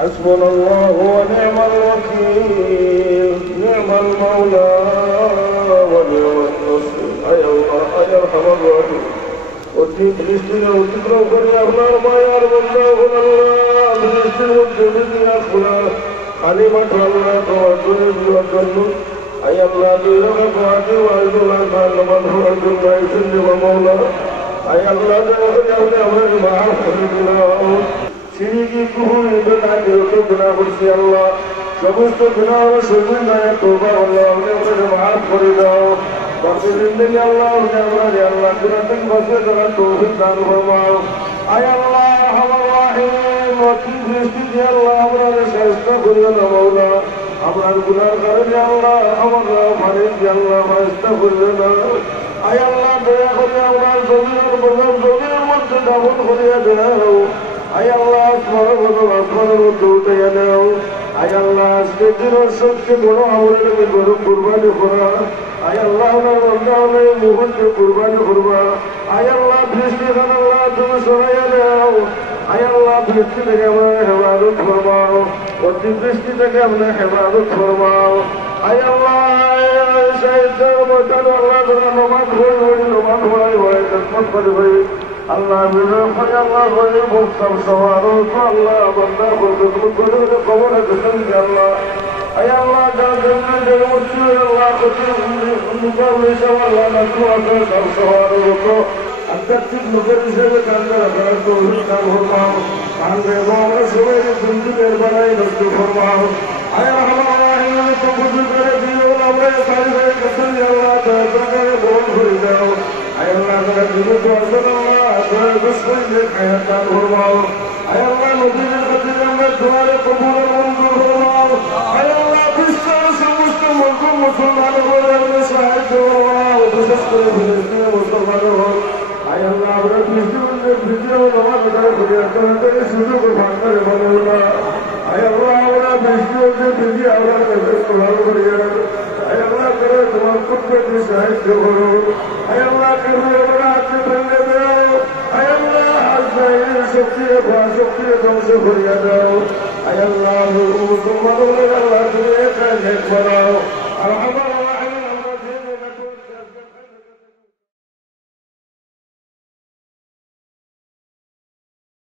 حسبنا الله ونعم الوكيل نعم المولى ونعم النصير أي الله أي أرحم الراحمين وتي فلسطين وتكرم كريم أبناء ما يعلم الله فلسطين والدنيا يا فلان علمت الله توكل وكل أي الله دينك وعدي وعيد الله كان من هو عبد الله يسلم مولى أي الله دينك أمر ما حفظنا সিরিকি কুহুরি বেনাকে গুনাহ করছি আল্লাহ সমস্ত গুনাহ ও সজীবনায় তওবা আল্লাহ আমাদের উপরে মাফ করে দাও বাকি জিন্দেগি আল্লাহ আমাদের আল্লাহ গুনাহকে বাঁচিয়ে দেওয়ার তৌফিক দান ফরমাও আয় আল্লাহ আরহামার রাহিম ওয়াকি ফিরিস্তি আল্লাহ আমাদের শাস্তি করিও না মাওলা আমার গুনার কারণে আল্লাহ আমাদের ফারিজ আল্লাহ শাস্তি করিও না আয় আল্লাহ দয়া করে আমার জমিনের বদল জমিনের মধ্যে দাফন করিয়া দাও আয় আল্লাহ আসমানের মধ্যে উঠে নাও আয় আল্লাহ আজকের দিনের সবচেয়ে বড় আমলের গরু কুরবানি করা আয় আল্লাহ মুহূর্তে কুরবানি করবা আয় আল্লাহ বৃষ্টি খান আল্লাহ তুমি সরাইয়া দাও আয় আল্লাহ বৃষ্টি থেকে আমরা হেফাজত ফরমাও অতিবৃষ্টি থেকে আমরা হেফাজত ফরমাও আয় আল্লাহ সাহিত্যের মধ্যে আল্লাহ তারা নমাজ হয়ে নমাজ হয় খেদমত করবে আল্লাহ মিলে আল্লাহ হয়ে মুক্তাম সবার আল্লাহ বন্দা করে খবর আছে আল্লাহ আয় আল্লাহ যার জন্য যে মুসলিম আল্লাহ আল্লাহ নাজু আছে সব সবার মতো আধ্যাত্মিক লোকের হিসেবে কান্দে রাখার তৌফিক দান ফরমাও কান্দে এবং আমরা সবাই বন্ধুদের বানাই নষ্ট ফরমাও আয় আল্লাহ তো বুঝু করে দিও আমরা সারি হয়ে গেছেন আল্লাহ দয়া করে গ্রহণ করে দাও আয় আল্লাহ তারা জীবিত আছেন আল্লাহ দয়া দুষ্কর্মে খায়াত দান ফরমাও আয় আল্লাহ নবীদের কাছে আমরা দুয়ারে কবুল মঞ্জুর ফরমাও আয় আল্লাহ বিশ্বের সমস্ত মুসলমান বলে সাহায্য ফরমাও বিশেষ করে ফিলিস্তিনের মুসলমান হল আয় আল্লাহ আমরা ফিলিস্তিনের ভিতরেও নামাজ আদায় করি আপনাদের সুযোগ ভাঙারে বলে না আয় আল্লাহ আমরা বৃষ্টি ভিজি আমরা ভালো করি আয় আল্লাহ করে তোমার কুটুম্বে সাহায্য করো আয় আল্লাহ করে আমরা হাতে ফেলে দাও আয় আল্লাহ আজরাইলের শক্তি ধ্বংস করিয়া দাও আয় আল্লাহ মুসলমানদের আল্লাহ তুমি একা নেক বানাও